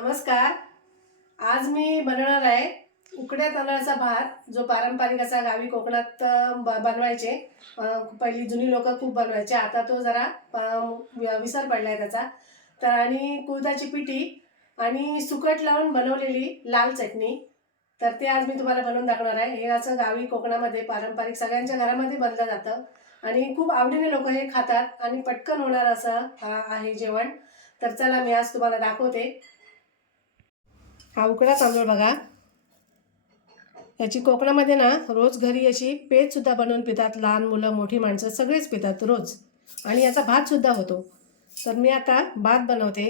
नमस्कार. आज मी बनवणार आहे उकड्या तांदळाचा भात जो पारंपरिक असा गावी कोकणात ब- बनवायचे. पहिली जुनी लोक खूप बनवायचे. आता तो जरा विसर पडला विसर पडलाय त्याचा. तर आणि कुळदाची पिठी आणि सुकट लावून बनवलेली लाल चटणी. तर ते आज मी तुम्हाला बनवून दाखवणार आहे. हे असं गावी कोकणामध्ये पारंपरिक सगळ्यांच्या घरामध्ये बनलं जातं. आणि खूप आवडीने लोक हे खातात आणि पटकन होणार असं हा आहे जेवण. तर चला मी आज तुम्हाला दाखवते. हा उकडा तांदूळ बघा. याची कोकणामध्ये ना रोज घरी अशी पेजसुद्धा बनवून पितात. लहान मुलं मोठी माणसं सगळेच पितात रोज. आणि याचा भातसुद्धा होतो. तर मी आता भात बनवते.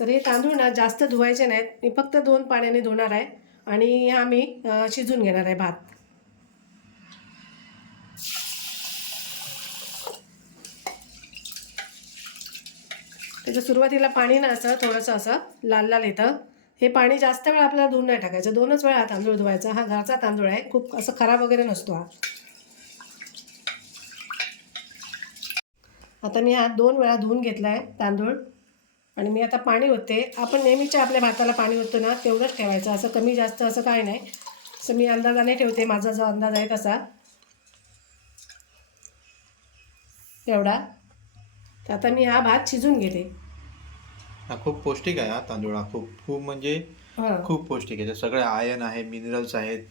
तर हे तांदूळ ना जास्त धुवायचे नाहीत. मी फक्त दोन पाण्याने धुणार आहे. आणि हा मी शिजून घेणार आहे भात. त्याच्या सुरुवातीला पाणी ना असं थोडंसं असं लाल लाल येतं. हे पाणी जास्त वेळ आपल्याला धुवून नाही टाकायचं. दोनच वेळा तांदूळ धुवायचा. हा घरचा तांदूळ आहे. खूप असं खराब वगैरे नसतो हा. आता मी हा दोन वेळा धुवून घेतला आहे तांदूळ. आणि मी आता पाणी होते आपण नेहमीच्या आपल्या भाताला पाणी होतो ना तेवढंच ठेवायचं. असं कमी जास्त असं काय नाही. असं मी अंदाजाने ठेवते. माझा जो अंदाज आहे तसा. एवढा. तर आता मी हा भात शिजून घेते. हा खूप पौष्टिक आहे हा तांदूळ हा खूप खूप म्हणजे हां. खूप पौष्टिक आहे. सगळे आयन आहे मिनरल्स आहेत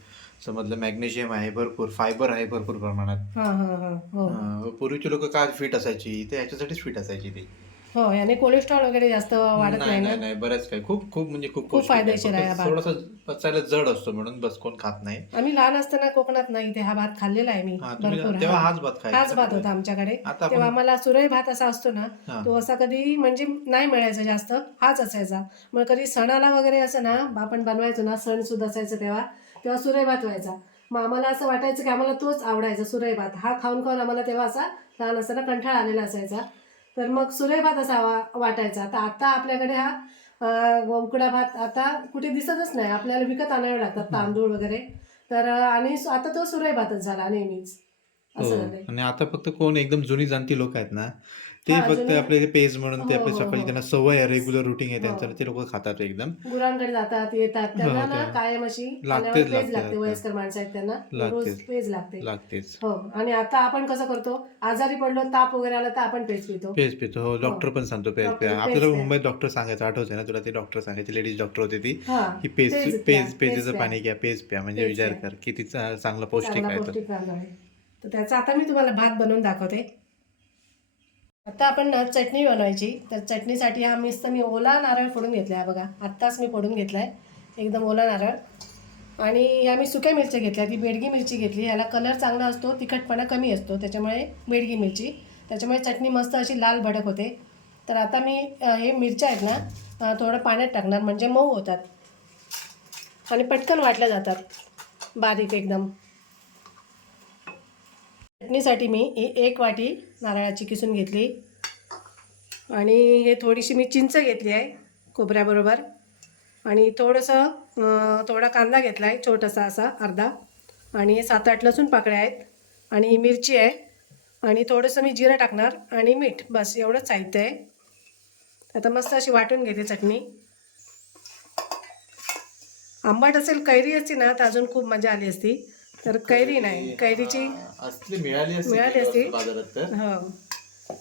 समजलं मॅग्नेशियम आहे भरपूर फायबर आहे भरपूर प्रमाणात. हां हां हां. हो. पूर्वीची लोक काय फिट असायची? ते ह्याच्यासाठीच फिट असायची ती. हो याने कोलेस्ट्रॉल वगैरे जास्त वाढत नाही नाही ना? नाही बऱ्याच काही. खूप खूप म्हणजे खूप खूप. फायदेशीर आहे हा. थोडासा पचायला जड असतो म्हणून बस कोण खात नाही. आम्ही लहान असताना कोकणात नाही इथे हा भात खाल्लेला आहे मी. हा तुम्ही भरपूर तेव्हा हा. हाच भात खायचा हाच भात होता आमच्याकडे. आता तेव्हा आपण आम्हाला सुरई भात असा असतो ना. तो असा कधी म्हणजे नाही मिळायचा जास्त हाच असायचा. मग कधी सणाला वगैरे असं ना आपण बनवायचो ना सण सुद्धा असायचं तेव्हा तेव्हा सुरई भात व्हायचा. मग आम्हाला असं वाटायचं की आम्हाला तोच आवडायचा सुरई भात. हा खाऊन खाऊन आम्हाला तेव्हा असा लहान असताना कंठाळ आलेला असायचा. तर मग सुरई भात असा वा- वाटायचा. तर आता आपल्याकडे हा उकडा भात आता कुठे दिसतच नाही. आपल्याला विकत आणावे लागतात तांदूळ वगैरे. तर आणि आता तो सुरई भातच झाला नेहमीच. हो. असं झालंय. आणि आता फक्त कोण एकदम जुनी जाणती लोक आहेत ना ते हा, फक्त आपले पेज म्हणून ते हो, आपले हो, सकाळी हो. त्यांना सवय आहे रेग्युलर रुटीन आहे हो. त्यांचं ते लोक खातात एकदम. गुरांकडे जातात येतात. त्यांना हो, ना ते- कायम अशी लागतेच, लागते. वयस्कर माणसं आहेत त्यांना. रोज. पेज लागते. लागतेच. हो आणि आता आपण कसं करतो आजारी पडलो ताप वगैरे आला तर आपण पेज पितो. पेज पितो हो. डॉक्टर पण सांगतो पेज प्या. आपल्याला. मुंबईत डॉक्टर सांगायचं आठवते ना तुला ते डॉक्टर सांगायचे लेडीज डॉक्टर होती ती. हा की पेज पेज पेजेचं पेज पाणी घ्या पेज प्या. म्हणजे विचार. कर किती चांगलं पौष्टिक आहे. तर त्याचा आता मी तुम्हाला भात बनवून दाखवते. आता आपण चटणी बनवायची. तर चटणीसाठी हा मस्त मी ओला नारळ फोडून घेतला आहे बघा. आत्ताच मी फोडून घेतला आहे एकदम ओला नारळ. आणि या मी सुक्या मिरच्या घेतल्या. ती बेडगी मिरची घेतली. ह्याला कलर चांगला असतो तिखटपणा कमी असतो. त्याच्यामुळे बेडगी मिरची. त्याच्यामुळे चटणी मस्त अशी लाल भडक होते. तर आता मी हे मिरच्या आहेत ना थोडं पाण्यात टाकणार. म्हणजे मऊ होतात. आणि पटकन वाटल्या जातात. बारीक एकदम. चटणीसाठी मी ही एक वाटी नारळाची किसून घेतली. आणि हे थोडीशी मी चिंच घेतली आहे खोबऱ्याबरोबर. आणि थोडंसं थोडा कांदा घेतला आहे छोटासा असा अर्धा. आणि सात आठ लसूण पाकळ्या आहेत. आणि ही मिरची आहे. आणि थोडंसं मी जिरं टाकणार आणि मीठ बस एवढंच साहित्य आहे. आता मस्त अशी वाटून घेते चटणी. आंबट असेल कैरी असती ना तर अजून खूप मजा आली असती. तर कैरी नाही. कैरीची असली मिळाली मिळाली असती. बाजारात तर. हो.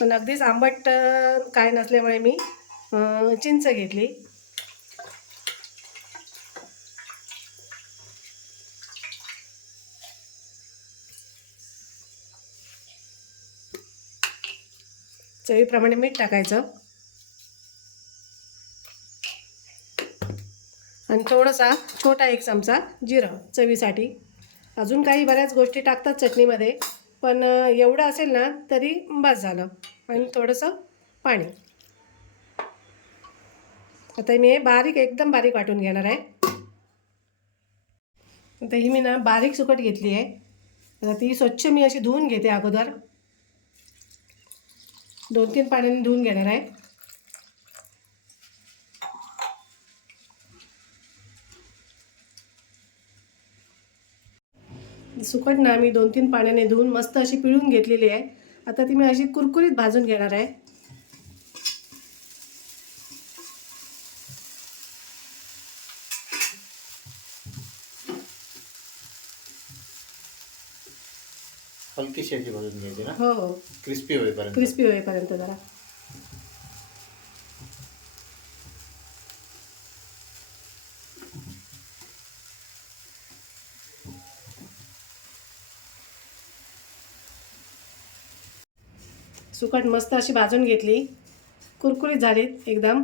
पण अगदीच आंबट अं, काय नसल्यामुळे मी अं, चिंच घेतली. चवीप्रमाणे मीठ टाकायचं. आणि थोडासा छोटा एक चमचा जिरं चवीसाठी. अजून काही बऱ्याच गोष्टी टाकतात चटणीमध्ये पण एवढं असेल ना तरी बस झालं. आणि थोडंसं पाणी. आता मी हे बारीक एकदम बारीक वाटून घेणार आहे. आता ही मी ना बारीक सुकट घेतली आहे. आता ती स्वच्छ मी अशी धुवून घेते अगोदर. दोन तीन पाण्याने धुवून घेणार आहे. सुकट ना मी दोन तीन पाण्याने धुवून मस्त अशी पिळून घेतलेली आहे. आता ती मी अशी कुरकुरीत भाजून घेणार आहे. हलकीशी अशी भाजून घ्यायची ना? हो हो. क्रिस्पी होईपर्यंत. क्रिस्पी होईपर्यंत जरा. सुकट मस्त अशी भाजून घेतली. कुरकुरीत झालीत एकदम.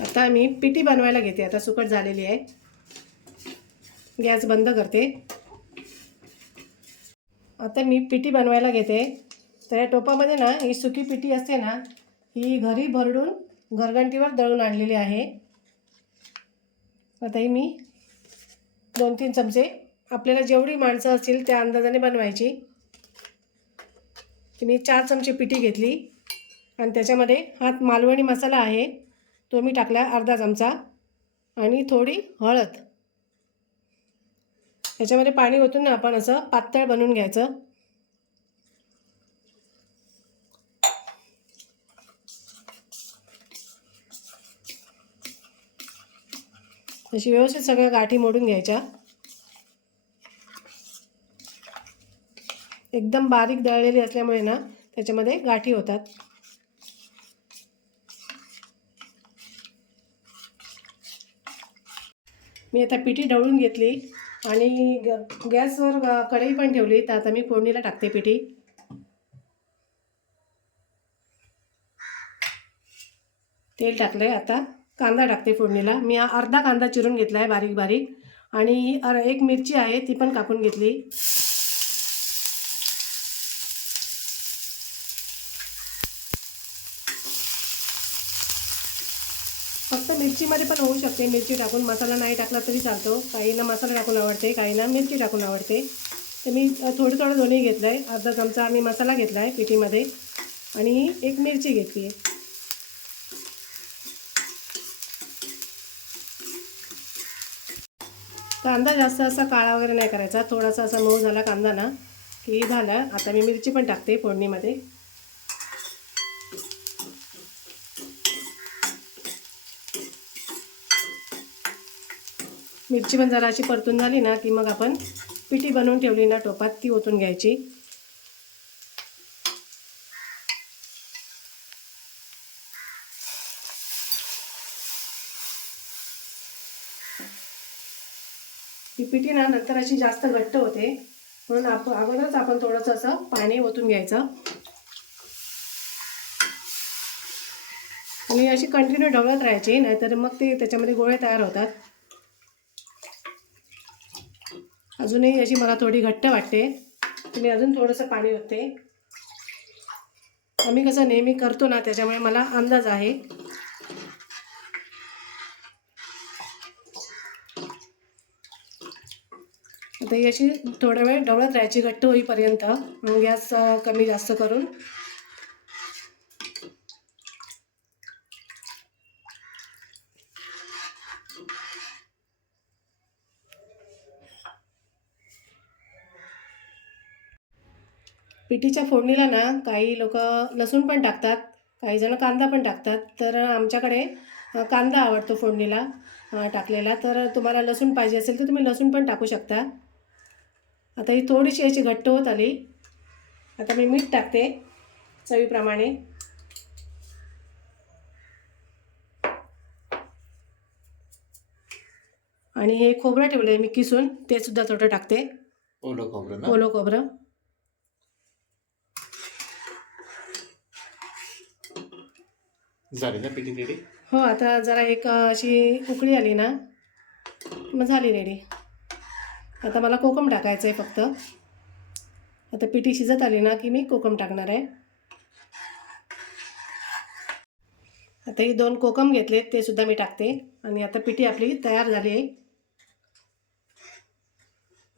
आता मी पिठी बनवायला घेते. आता सुकट झालेली आहे. गॅस बंद करते. आता मी पिठी बनवायला घेते. तर या टोपामध्ये ना ही सुकी पिठी असते ना ही घरी भरडून घरगंटीवर दळून आणलेली आहे. आता ही मी दोन तीन चमचे आपल्याला जेवढी माणसं असतील त्या अंदाजाने बनवायची. मी चार चमचे पिठी घेतली आणि त्याच्यामध्ये हा मालवणी मसाला आहे तो मी टाकला अर्धा चमचा आणि थोडी हळद. त्याच्यामध्ये पाणी ओतून ना आपण असं पातळ बनवून घ्यायचं. अशी व्यवस्थित सगळ्या गाठी मोडून घ्यायच्या. एकदम बारीक दळलेली असल्यामुळे ना त्याच्यामध्ये गाठी होतात. मी आता पिठी ढवळून घेतली आणि ग- गॅसवर कढई पण ठेवली. तर आता मी फोडणीला टाकते पिठी. तेल टाकलं आहे आता. कांदा टाकते फोडणीला. मी अर्धा कांदा चिरून घेतला आहे बारीक बारीक. आणि अर- एक मिरची आहे ती पण कापून घेतली. मस्त मिरचीमध्ये पण होऊ शकते. मिरची टाकून मसाला नाही टाकला तरी चालतो. काहींना मसाला टाकून आवडते काहींना मिरची टाकून आवडते. तर मी थोडं थोडं दोन्ही घेतलं आहे अर्धा चमचा आम्ही मसाला घेतला आहे पिठीमध्ये आणि एक मिरची घेतली आहे. कांदा जास्त असा काळा वगैरे नाही करायचा. थोडासा असा मऊ झाला कांदा ना की झाला. आता मी मिरची पण टाकते फोडणीमध्ये. मिरची पण जरा अशी परतून झाली ना की मग आपण पिठी बनवून ठेवली ना टोपात ती ओतून घ्यायची. ही पिठी ना नंतर अशी जास्त घट्ट होते. म्हणून आपण अगोदरच आपण थोडंसं असं पाणी ओतून घ्यायचं. आणि अशी कंटिन्यू ढवळत राहायची नाहीतर मग ते त्याच्यामध्ये गोळे तयार होतात. अजूनही अशी मला थोडी घट्ट वाटते. मी अजून थोडंसं पाणी होते आम्ही कसं नेहमी करतो ना त्याच्यामुळे मला अंदाज आहे. आता ही अशी थोडा वेळ ढवळत राहायची घट्ट होईपर्यंत. मग गॅस कमी जास्त करून. पिठीच्या फोडणीला ना काही लोक लसूण पण टाकतात काही जण कांदा पण टाकतात. तर आमच्याकडे कांदा आवडतो फोडणीला टाकलेला. तर तुम्हाला लसूण पाहिजे असेल तर तुम्ही लसूण पण टाकू शकता. आता ही थोडीशी याची घट्ट होत आली. आता मी मीठ टाकते चवीप्रमाणे. आणि हे खोबरं ठेवलं आहे मी किसून ते सुद्धा थोडं टाकते. ओलं खोबरं ओलं खोबरं. झाली ना पिठी रेडी? हो आता जरा एक अशी उकळी आली ना मग झाली रेडी. आता मला कोकम टाकायचं आहे फक्त. आता पिठी शिजत आली ना की मी कोकम टाकणार आहे. आता ही दोन कोकम घेतले ते सुद्धा मी टाकते. आणि आता पिठी आपली तयार झाली आहे.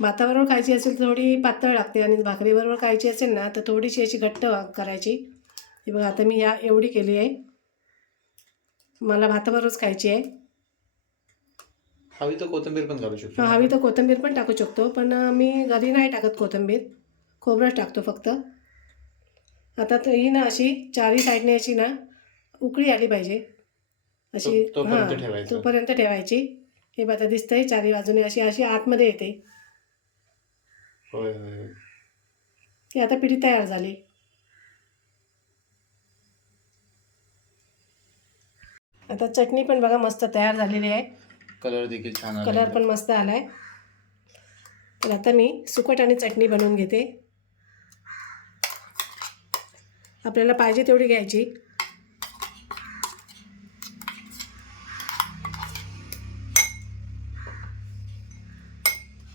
भाताबरोबर खायची असेल तर थोडी पातळ लागते आणि भाकरीबरोबर खायची असेल ना तर थोडीशी अशी घट्ट करायची. ही बघा आता मी या एवढी केली आहे. मला भाताबरोबरच खायची आहे. हवी तर कोथिंबीर पण घालू शकतो. हा, हवी तर कोथिंबीर पण टाकू शकतो पण मी घरी नाही टाकत कोथिंबीर. खोबरंच टाकतो फक्त. आता तर ही ना अशी चारी साईडने अशी ना उकळी आली पाहिजे. अशी तो- तोपर्यंत हां, ठेवायचं. तोपर्यंत ठेवायची. हे बघा दिसतंय चारी बाजूने अशी अशी आतमध्ये येते. होय होय ही आता पिठी तयार झाली. आता चटणी पण बघा मस्त तयार झालेली आहे. कलर देखील छान आला कलर पण मस्त आलाय. तर आता मी सुकट आणि चटणी बनवून घेते. आपल्याला पाहिजे तेवढी घ्यायची.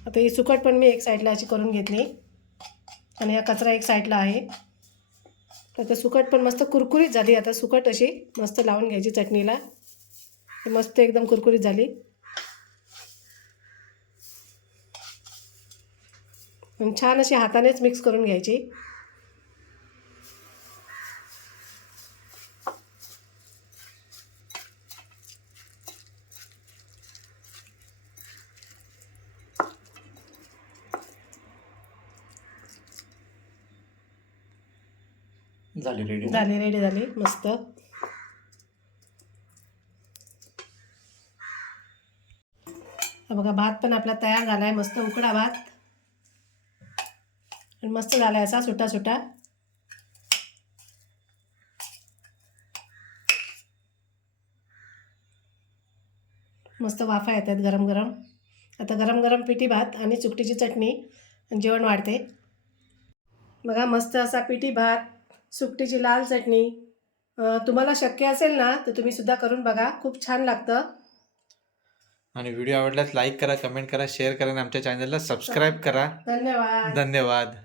आता ही सुकट पण मी एक साईडला अशी करून घेतली. आणि हा कचरा एक साईडला आहे. तर आता सुकट पण मस्त कुरकुरीत झाली. आता सुकट अशी मस्त लावून घ्यायची चटणीला. मस्त एकदम कुरकुरीत झाली. आणि छान अशी हातानेच मिक्स करून घ्यायची. झाली रेडी झाली रेडी झाली. मस्त. बघा भात पण आपला तयार झाला आहे मस्त उकडा भात. आणि मस्त झाला आहे असा सुटा सुटा. मस्त वाफा येतात गरम गरम. आता गरम गरम पिठी भात आणि चुकटीची चटणी आणि जेवण वाढते. बघा मस्त असा पिठी भात. सुकटीची लाल चटणी. तुम्हाला शक्य असेल ना तर तुम्ही सुद्धा करून बघा. खूप छान लागतं. आणि व्हिडिओ आवडल्यास लाईक करा कमेंट करा शेअर करा आणि आमच्या चॅनलला सबस्क्राईब करा. धन्यवाद. धन्यवाद.